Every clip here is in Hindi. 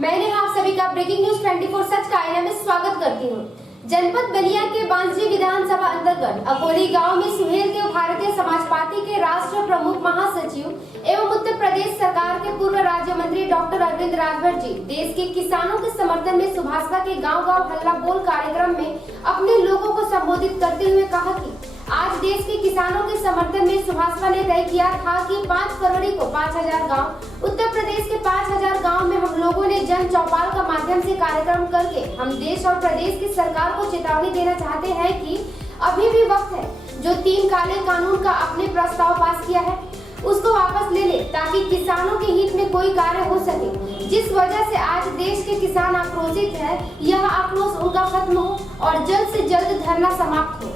मैंने आप सभी का ब्रेकिंग न्यूज 24 सच का आईना में स्वागत करती हूँ। जनपद बलिया के बांसडी विधानसभा अंतर्गत अकोली गांव में सुहेल देव भारतीय समाज पार्टी के राष्ट्र प्रमुख महासचिव एवं उत्तर प्रदेश सरकार के पूर्व राज्य मंत्री डॉक्टर अरविंद राजभर जी देश के किसानों के समर्थन में सुभाषपा के गांव-गांव हल्ला बोल कार्यक्रम में अपने लोगों को संबोधित करते हुए कहा कि आज देश के किसानों के समर्थन में सुभाषपा ने तय किया था कि 5 फरवरी को 5000 गांव, उत्तर प्रदेश के 5000 गांव में हम लोगों ने जन चौपाल का माध्यम से कार्यक्रम करके हम देश और प्रदेश की सरकार को चेतावनी देना चाहते हैं कि अभी भी वक्त है। जो 3 काले कानून का अपने प्रस्ताव पास किया है उसको वापस ले ले ताकि किसानों के हित में कोई कार्य हो सके। जिस वजह से आज देश के किसान आक्रोशित है, यह आक्रोश उनका खत्म हो और जल्द से जल्द धरना समाप्त हो।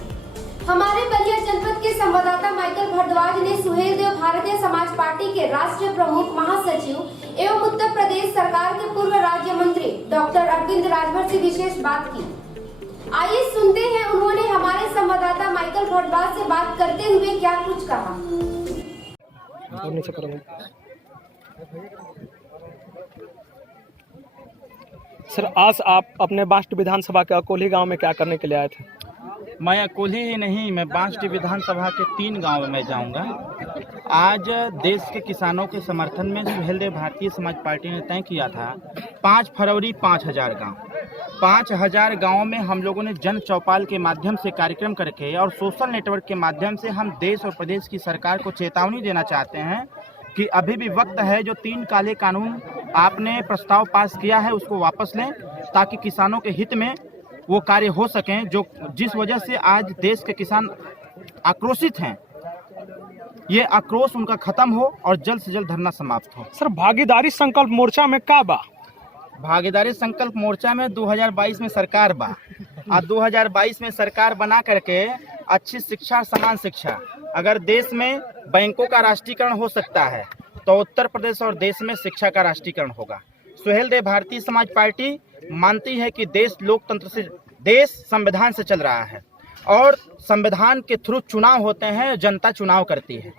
हमारे बलिया जनपद के संवाददाता माइकल भारद्वाज ने सुहेल देव भारतीय समाज पार्टी के राष्ट्रीय प्रमुख महासचिव एवं उत्तर प्रदेश सरकार के पूर्व राज्य मंत्री डॉक्टर अरविंद राजभर से विशेष बात की। आइए सुनते हैं उन्होंने हमारे संवाददाता माइकल भारद्वाज से बात करते हुए क्या कुछ कहा। सर, आज आप अपने बांसडी विधानसभा के अकोली गांव में क्या करने के लिए आए थे? मैं अकोली ही नहीं, मैं बांसडी विधानसभा के 3 गांव में जाऊंगा। आज देश के किसानों के समर्थन में सुहेल देव भारतीय समाज पार्टी ने तय किया था 5 फरवरी 5000 गांव। 5000 गाँव में हम लोगों ने जन चौपाल के माध्यम से कार्यक्रम करके और सोशल नेटवर्क के माध्यम से हम देश और प्रदेश की सरकार को चेतावनी देना चाहते हैं कि अभी भी वक्त है। जो 3 काले कानून आपने प्रस्ताव पास किया है उसको वापस लें ताकि किसानों के हित में वो कार्य हो सकें, जो जिस वजह से आज देश के किसान आक्रोशित हैं। ये आक्रोश उनका खत्म हो और जल्द से जल्द धरना समाप्त हो। सर, भागीदारी संकल्प मोर्चा में का बा? भागीदारी संकल्प मोर्चा में 2022 में सरकार बा और 2022 में सरकार बना करके अच्छी शिक्षा, समान शिक्षा, अगर देश में बैंकों का राष्ट्रीयकरण हो सकता है तो उत्तर प्रदेश और देश में शिक्षा का राष्ट्रीयकरण होगा। सुहेल देव भारतीय समाज पार्टी मानती है कि देश लोकतंत्र से, देश संविधान से चल रहा है और संविधान के थ्रू चुनाव होते हैं, जनता चुनाव करती है।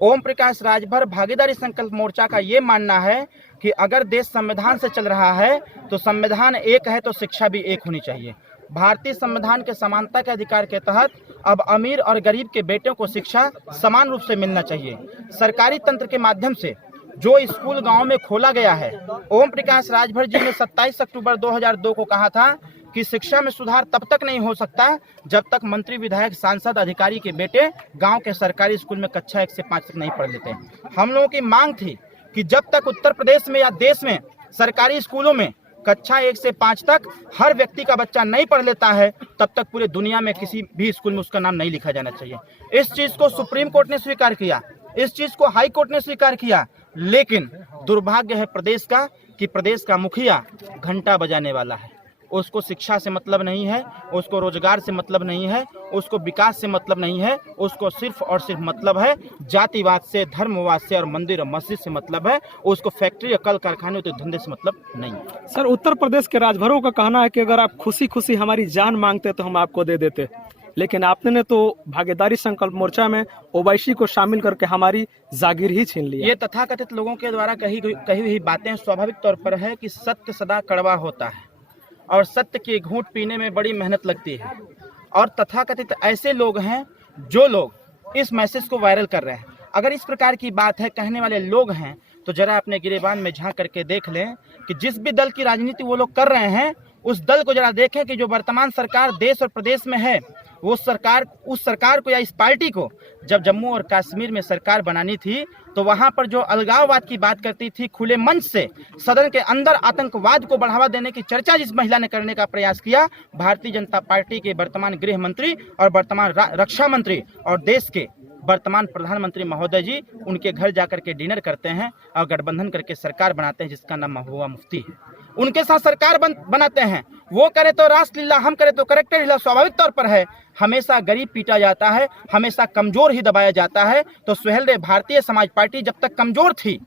ओम प्रकाश राजभर भागीदारी संकल्प मोर्चा का ये मानना है कि अगर देश संविधान से चल रहा है तो संविधान एक है तो शिक्षा भी एक होनी चाहिए। भारतीय संविधान के समानता के अधिकार के तहत अब अमीर और गरीब के बेटों को शिक्षा समान रूप से मिलना चाहिए। सरकारी तंत्र के माध्यम से जो स्कूल गांव में खोला गया है, ओम प्रकाश राजभर जी ने 27 अक्टूबर 2002 को कहा था कि शिक्षा में सुधार तब तक नहीं हो सकता जब तक मंत्री, विधायक, सांसद, अधिकारी के बेटे गांव के सरकारी स्कूल में कक्षा 1 से 5 तक नहीं पढ़ लेते। हम लोगों की मांग थी कि जब तक उत्तर प्रदेश में या देश में सरकारी स्कूलों में कक्षा 1 से 5 तक हर व्यक्ति का बच्चा नहीं पढ़ लेता है, तब तक पूरे दुनिया में किसी भी स्कूल में उसका नाम नहीं लिखा जाना चाहिए। इस चीज को सुप्रीम कोर्ट ने स्वीकार किया, इस चीज को हाई कोर्ट ने स्वीकार किया, लेकिन दुर्भाग्य है प्रदेश का कि प्रदेश का मुखिया घंटा बजाने वाला है। उसको शिक्षा से मतलब नहीं है, उसको रोजगार से मतलब नहीं है, उसको विकास से मतलब नहीं है, उसको सिर्फ और सिर्फ मतलब है जातिवाद से, धर्मवाद से और मंदिर और मस्जिद से मतलब है। उसको फैक्ट्री, कल कारखाने तो धंधे से मतलब नहीं। सर, उत्तर प्रदेश के राजभरों का कहना है कि अगर आप खुशी खुशी हमारी जान मांगते तो हम आपको दे देते, लेकिन आपने तो भागीदारी संकल्प मोर्चा में ओवैसी को शामिल करके हमारी जागीर ही छीन ली। ये तथाकथित लोगों के द्वारा कही हुई बातें स्वाभाविक तौर पर है कि सत्य सदा कड़वा होता है और सत्य की घूंट पीने में बड़ी मेहनत लगती है। और तथाकथित ऐसे लोग हैं जो लोग इस मैसेज को वायरल कर रहे हैं। अगर इस प्रकार की बात है, कहने वाले लोग हैं, तो जरा अपने गिरेबान में झांक करके देख लें कि जिस भी दल की राजनीति वो लोग कर रहे हैं उस दल को जरा देखें कि जो वर्तमान सरकार देश और प्रदेश में है, वो सरकार, उस सरकार को या इस पार्टी को जब जम्मू और कश्मीर में सरकार बनानी थी तो वहां पर जो अलगाववाद की बात करती थी, खुले मंच से सदन के अंदर आतंकवाद को बढ़ावा देने की चर्चा जिस महिला ने करने का प्रयास किया, भारतीय जनता पार्टी के वर्तमान गृह मंत्री और वर्तमान रक्षा मंत्री और देश के वर्तमान प्रधानमंत्री महोदय जी उनके घर जाकर के डिनर करते हैं और गठबंधन करके सरकार बनाते हैं जिसका नाम महबूबा मुफ्ती है। उनके साथ सरकार बनाते हैं। वो करे तो रासलीला, हम करे तो करेक्टर लीला। स्वाभाविक तौर पर है, हमेशा गरीब पीटा जाता है, हमेशा कमजोर ही दबाया जाता है। तो सुहेल देव भारतीय समाज पार्टी जब तक कमजोर थी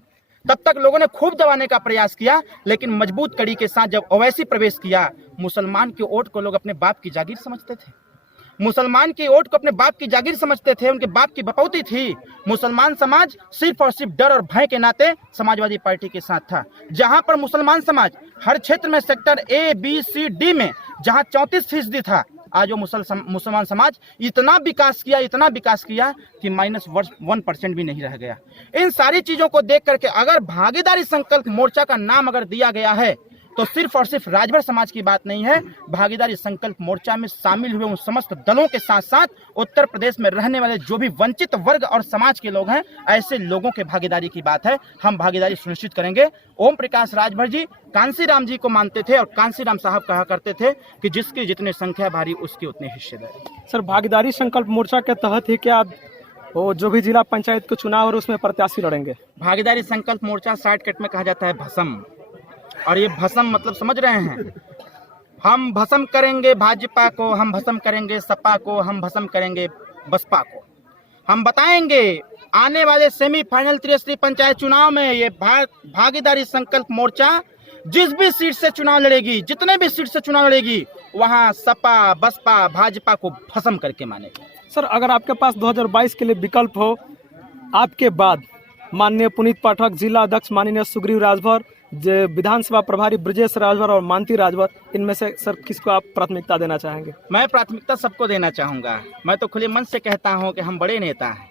तब तक लोगों ने खूब दबाने का प्रयास किया, लेकिन मजबूत कड़ी के साथ जब ओवैसी प्रवेश किया, मुसलमान के वोट को लोग अपने बाप की जागीर समझते थे। मुसलमान की वोट को अपने बाप की जागीर समझते थे, उनके बाप की बपौती थी। मुसलमान समाज सिर्फ और सिर्फ डर और भय के नाते समाजवादी पार्टी के साथ था। जहां पर मुसलमान समाज हर क्षेत्र में sector A, B, C, D में जहां 34% था, आज वो मुसलमान समाज इतना विकास किया कि -1% भी नहीं रह गया। इन सारी चीजों को देख करके अगर भागीदारी संकल्प मोर्चा का नाम अगर दिया गया है तो सिर्फ और सिर्फ राजभर समाज की बात नहीं है। भागीदारी संकल्प मोर्चा में शामिल हुए उन समस्त दलों के साथ साथ उत्तर प्रदेश में रहने वाले जो भी वंचित वर्ग और समाज के लोग हैं, ऐसे लोगों के भागीदारी की बात है। हम भागीदारी सुनिश्चित करेंगे। ओम प्रकाश राजभर जी कांसीराम जी को मानते थे और कांसीराम साहब कहा करते थे कि जिसकी जितनी संख्या भारी उसकी उतनी हिस्सेदारी। सर, भागीदारी संकल्प मोर्चा के तहत ही क्या वो जो भी जिला पंचायत के चुनाव और उसमें प्रत्याशी लड़ेंगे? भागीदारी संकल्प मोर्चा शॉर्टकट में कहा जाता है भस्म, और ये भस्म मतलब समझ रहे हैं? हम भस्म करेंगे भाजपा को, हम भस्म करेंगे सपा को, हम भस्म करेंगे बसपा को। हम बताएंगे आने वाले सेमीफाइनल त्रिस्तरीय पंचायत चुनाव में ये भागीदारी संकल्प मोर्चा जिस भी सीट से चुनाव लड़ेगी, जितने भी सीट से चुनाव लड़ेगी, वहां सपा, बसपा, भाजपा को भस्म करके मानेगी। सर, अगर आपके पास 2022 के लिए विकल्प हो, आपके बाद माननीय पुनीत पाठक, जिला अध्यक्ष माननीय सुग्रीव राजभर, विधानसभा प्रभारी ब्रजेश राजभर और मानती राजभर, इनमें से सर किसको आप प्राथमिकता देना चाहेंगे? मैं प्राथमिकता सबको देना चाहूंगा। मैं तो खुले मन से कहता हूं कि हम बड़े नेता हैं,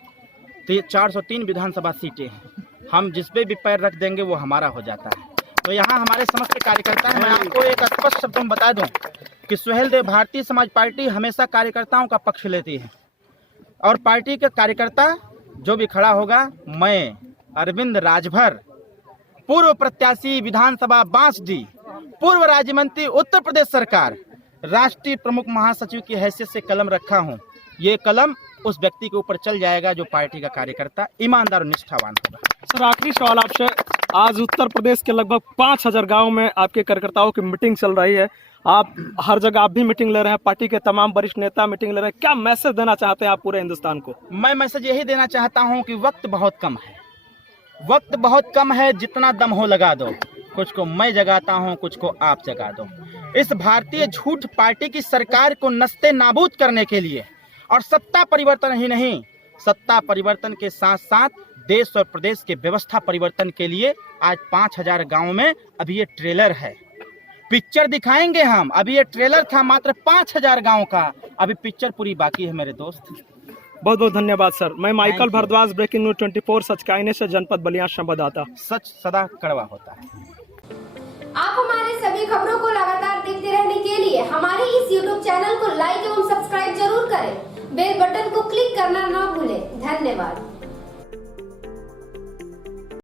तो 403 विधानसभा सीटें हैं, हम जिस पे भी पैर रख देंगे वो हमारा हो जाता है। तो यहाँ हमारे समस्त कार्यकर्ता हैं। मैं आपको एक स्पष्ट शब्द में बता दूं कि सुहेलदेव भारतीय समाज पार्टी हमेशा कार्यकर्ताओं का पक्ष लेती है, और पार्टी के कार्यकर्ता जो भी खड़ा होगा, मैं अरविंद राजभर, पूर्व प्रत्याशी विधानसभा बांसडीह, पूर्व राज्य मंत्री उत्तर प्रदेश सरकार, राष्ट्रीय प्रमुख महासचिव की हैसियत से कलम रखा हूं। ये कलम उस व्यक्ति के ऊपर चल जाएगा जो पार्टी का कार्यकर्ता ईमानदार और निष्ठावान होगा। सर, आखिरी सवाल आपसे, आज उत्तर प्रदेश के लगभग 5000 गाँव में आपके कार्यकर्ताओं की मीटिंग चल रही है। आप हर जगह आप भी मीटिंग ले रहे हैं, पार्टी के तमाम वरिष्ठ नेता मीटिंग ले रहे हैं, क्या मैसेज देना चाहते हैं आप पूरे हिंदुस्तान को? मैं मैसेज यही देना चाहता हूं कि वक्त बहुत कम है, वक्त बहुत कम है, जितना दम हो लगा दो। कुछ को मैं जगाता हूं, कुछ को आप जगा दो। इस भारतीय झूठ पार्टी की सरकार को नस्ते नाबूद करने के लिए, और सत्ता परिवर्तन ही नहीं, सत्ता परिवर्तन के साथ साथ देश और प्रदेश के व्यवस्था परिवर्तन के लिए आज 5000 गाँव में अभी ये ट्रेलर है। पिक्चर दिखाएंगे हम, अभी ये ट्रेलर था मात्र 5000 गाँव का, अभी पिक्चर पूरी बाकी है मेरे दोस्त। बहुत बहुत धन्यवाद सर। मैं माइकल भारद्वाज, ब्रेकिंग न्यूज 24 सच का आईने से, जनपद बलिया संवाददाता। सच सदा कड़वा होता है। आप हमारे सभी खबरों को लगातार देखते रहने के लिए हमारे इस YouTube चैनल को लाइक एवं सब्सक्राइब जरूर करें। बेल बटन को क्लिक करना न भूलें। धन्यवाद।